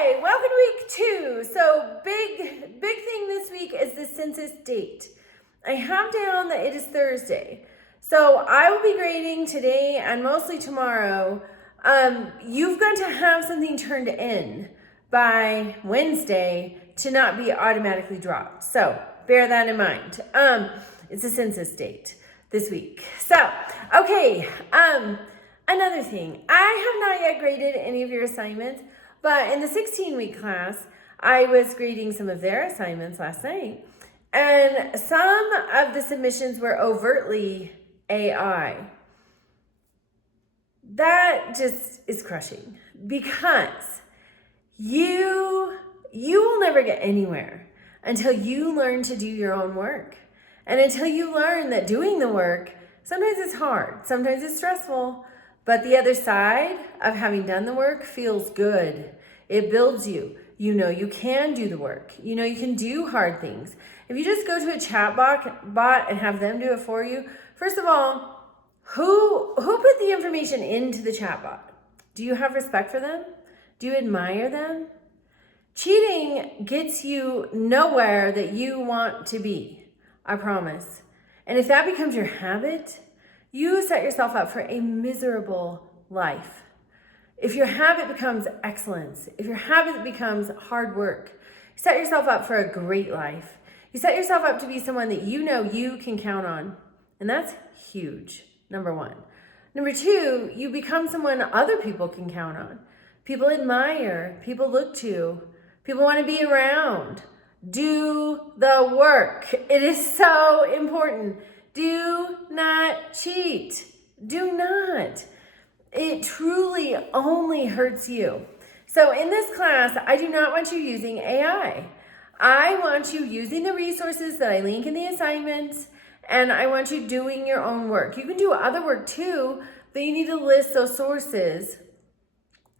Okay, welcome to week 2. So big thing this week is the census date. I have down that it is Thursday. So I will be grading today and mostly tomorrow. You've got to have something turned in by Wednesday to not be automatically dropped. So bear that in mind. It's a census date this week. So, okay, another thing. I have not yet graded any of your assignments, but in the 16-week class, I was grading some of their assignments last night, and some of the submissions were overtly AI. That just is crushing because you will never get anywhere until you learn to do your own work. And until you learn that doing the work, sometimes it's hard, sometimes it's stressful, but the other side of having done the work feels good. It builds you. You know you can do the work. You know you can do hard things. If you just go to a chat bot and have them do it for you, first of all, who put the information into the chat bot? Do you have respect for them? Do you admire them? Cheating gets you nowhere that you want to be, I promise. And if that becomes your habit, you set yourself up for a miserable life. If your habit becomes excellence, if your habit becomes hard work, you set yourself up for a great life. You set yourself up to be someone that you know you can count on. And that's huge, number one. Number two, you become someone other people can count on. People admire, people look to, people want to be around. Do the work. It is so important. Do not cheat. Do not. It truly only hurts you. So in this class, I do not want you using AI. I want you using the resources that I link in the assignments, and I want you doing your own work. You can do other work too, but you need to list those sources.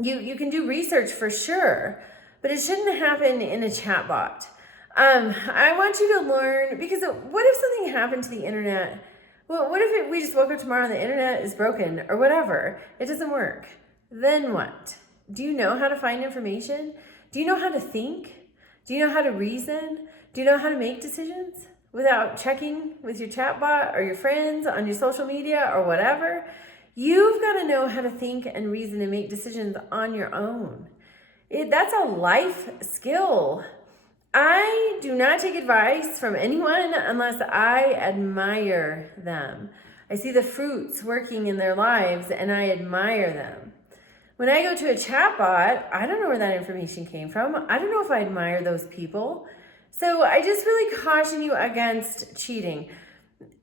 You can do research for sure, but it shouldn't happen in a chatbot. I want you to learn, because what if something happened to the internet? Well, what if we just woke up tomorrow and the internet is broken or whatever? It doesn't work. Then what? Do you know how to find information? Do you know how to think? Do you know how to reason? Do you know how to make decisions without checking with your chatbot or your friends on your social media or whatever? You've got to know how to think and reason and make decisions on your own. That's a life skill. I do not take advice from anyone unless I admire them. I see the fruits working in their lives and I admire them. When I go to a chatbot, I don't know where that information came from. I don't know if I admire those people. So I just really caution you against cheating.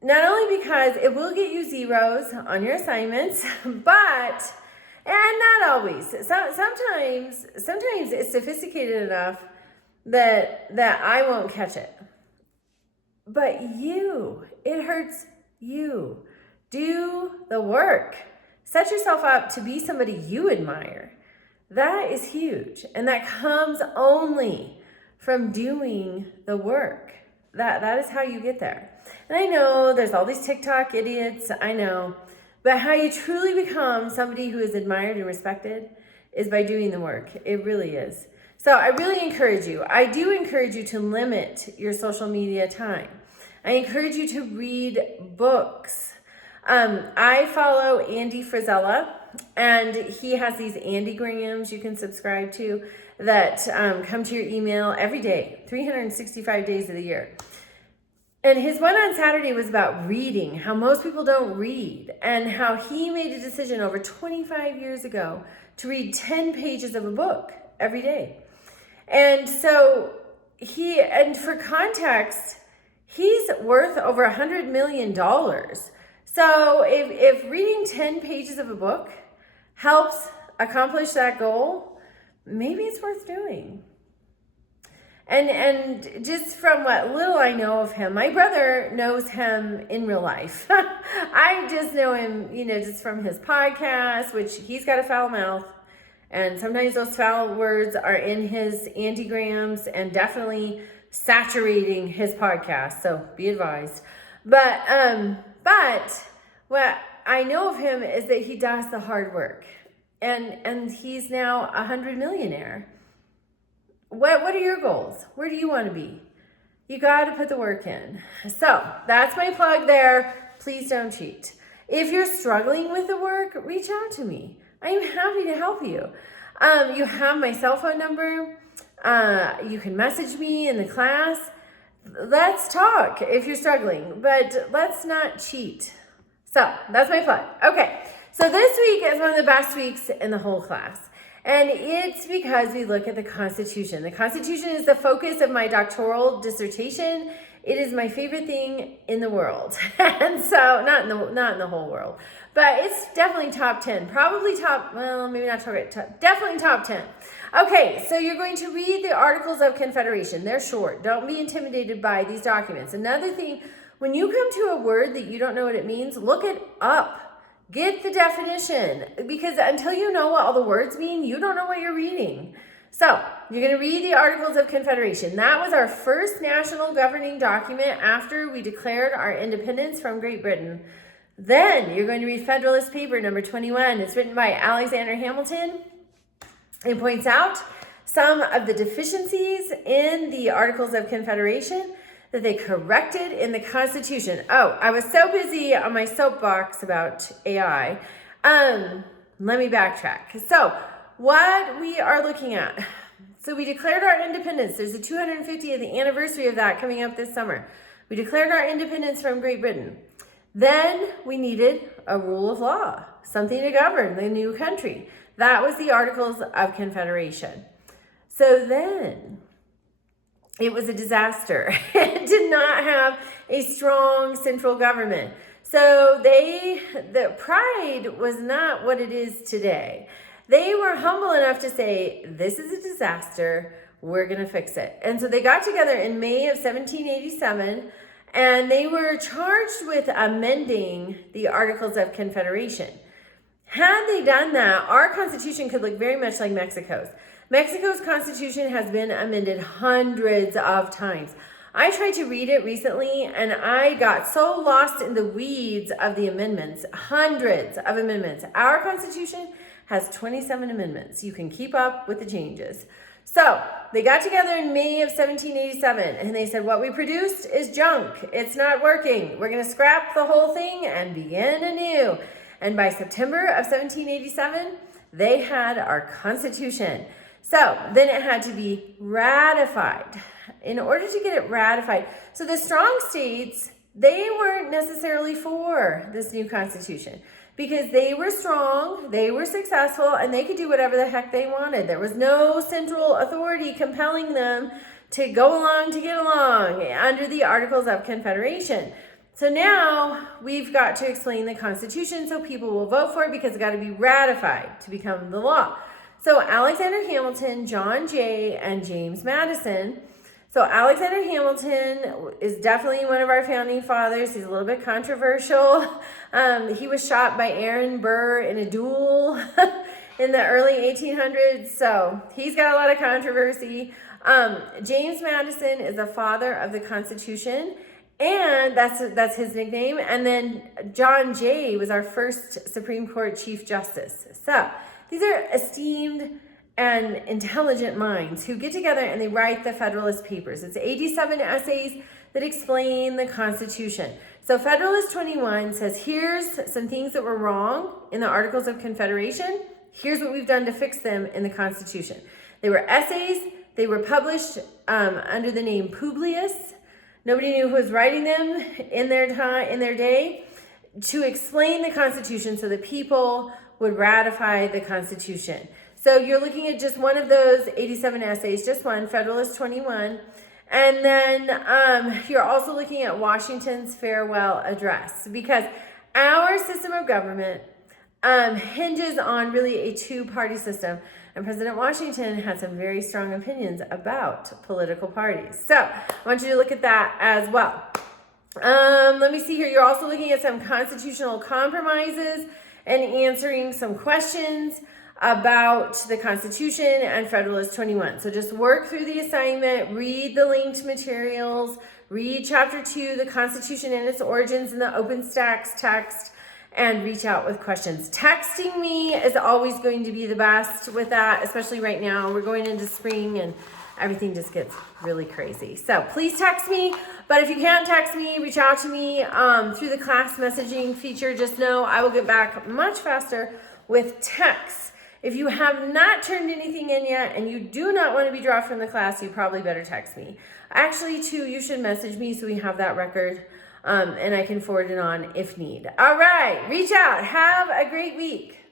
Not only because it will get you zeros on your assignments, but, and not always. Sometimes it's sophisticated enough that I won't catch it. But it hurts you. Do the work. Set yourself up to be somebody you admire. That is huge. And that comes only from doing the work. That is how you get there. And I know there's all these TikTok idiots, I know. But how you truly become somebody who is admired and respected is by doing the work. It really is. So I really encourage you. I do encourage you to limit your social media time. I encourage you to read books. I follow Andy Frisella, and he has these Andygrams you can subscribe to that come to your email every day, 365 days of the year. And his one on Saturday was about reading, how most people don't read, and how he made a decision over 25 years ago to read 10 pages of a book every day. And so and for context, he's worth over $100 million. So if reading 10 pages of a book helps accomplish that goal, maybe it's worth doing. And just from what little I know of him, my brother knows him in real life. I just know him, just from his podcast, which he's got a foul mouth. And sometimes those foul words are in his Andygrams and definitely saturating his podcast. So be advised. But what I know of him is that he does the hard work. And he's now $100 millionaire. What are your goals? Where do you want to be? You got to put the work in. So that's my plug there. Please don't cheat. If you're struggling with the work, reach out to me. I'm happy to help you. You have my cell phone number. You can message me in the class. Let's talk if you're struggling, but let's not cheat. So that's my plug. Okay, so this week is one of the best weeks in the whole class. And it's because we look at the Constitution. The Constitution is the focus of my doctoral dissertation. It is my favorite thing in the world. And so, not in the whole world, but it's definitely top 10. Probably top, well, maybe not top, definitely top 10. Okay, so you're going to read the Articles of Confederation. They're short. Don't be intimidated by these documents. Another thing, when you come to a word that you don't know what it means, look it up. Get the definition, because until you know what all the words mean, you don't know what you're reading. So you're going to read the Articles of Confederation. That was our first national governing document after we declared our independence from Great Britain. Then you're going to read Federalist Paper number 21. It's written by Alexander Hamilton. It points out some of the deficiencies in the Articles of Confederation that they corrected in the Constitution. Oh, I was so busy on my soapbox about AI. Let me backtrack. So what we are looking at. So we declared our independence. There's the 250th anniversary of that coming up this summer. We declared our independence from Great Britain. Then we needed a rule of law, something to govern the new country. That was the Articles of Confederation. So then it was a disaster. It did not have a strong central government. So the pride was not what it is today. They were humble enough to say, this is a disaster, we're going to fix it. And so they got together in May of 1787, and they were charged with amending the Articles of Confederation. Had they done that, our Constitution could look very much like Mexico's. Mexico's Constitution has been amended hundreds of times. I tried to read it recently, and I got so lost in the weeds of the amendments, hundreds of amendments. Our Constitution has 27 amendments. You can keep up with the changes. So they got together in May of 1787, and they said, what we produced is junk. It's not working. We're going to scrap the whole thing and begin anew. And by September of 1787, they had our Constitution. So then it had to be ratified. In order to get it ratified, so the strong states, they weren't necessarily for this new Constitution because they were strong, they were successful, and they could do whatever the heck they wanted. There was no central authority compelling them to go along to get along under the Articles of Confederation. So now we've got to explain the Constitution so people will vote for it because it's got to be ratified to become the law. So Alexander Hamilton, John Jay, and James Madison. So Alexander Hamilton is definitely one of our founding fathers. He's a little bit controversial. He was shot by Aaron Burr in a duel in the early 1800s. So he's got a lot of controversy. James Madison is the father of the Constitution, and that's his nickname. And then John Jay was our first Supreme Court Chief Justice. So these are esteemed and intelligent minds who get together and they write the Federalist Papers. It's 87 essays that explain the Constitution. So Federalist 21 says, here's some things that were wrong in the Articles of Confederation. Here's what we've done to fix them in the Constitution. They were essays. They were published under the name Publius. Nobody knew who was writing them in their day, to explain the Constitution so that people would ratify the Constitution. So you're looking at just one of those 87 essays, just one, Federalist 21. And then you're also looking at Washington's farewell address, because our system of government hinges on really a two-party system. And President Washington had some very strong opinions about political parties. So I want you to look at that as well. Let me see here. You're also looking at some constitutional compromises and answering some questions about the Constitution and Federalist 21. So just work through the assignment, read the linked materials, read Chapter 2, the Constitution and its origins in the OpenStax text, and reach out with questions. Texting me is always going to be the best with that, especially right now. We're going into spring and everything just gets really crazy. So please text me, but if you can't text me, reach out to me through the class messaging feature. Just know I will get back much faster with texts. If you have not turned anything in yet and you do not want to be dropped from the class, you probably better text me. Actually, too, you should message me so we have that record and I can forward it on if need. All right, reach out. Have a great week.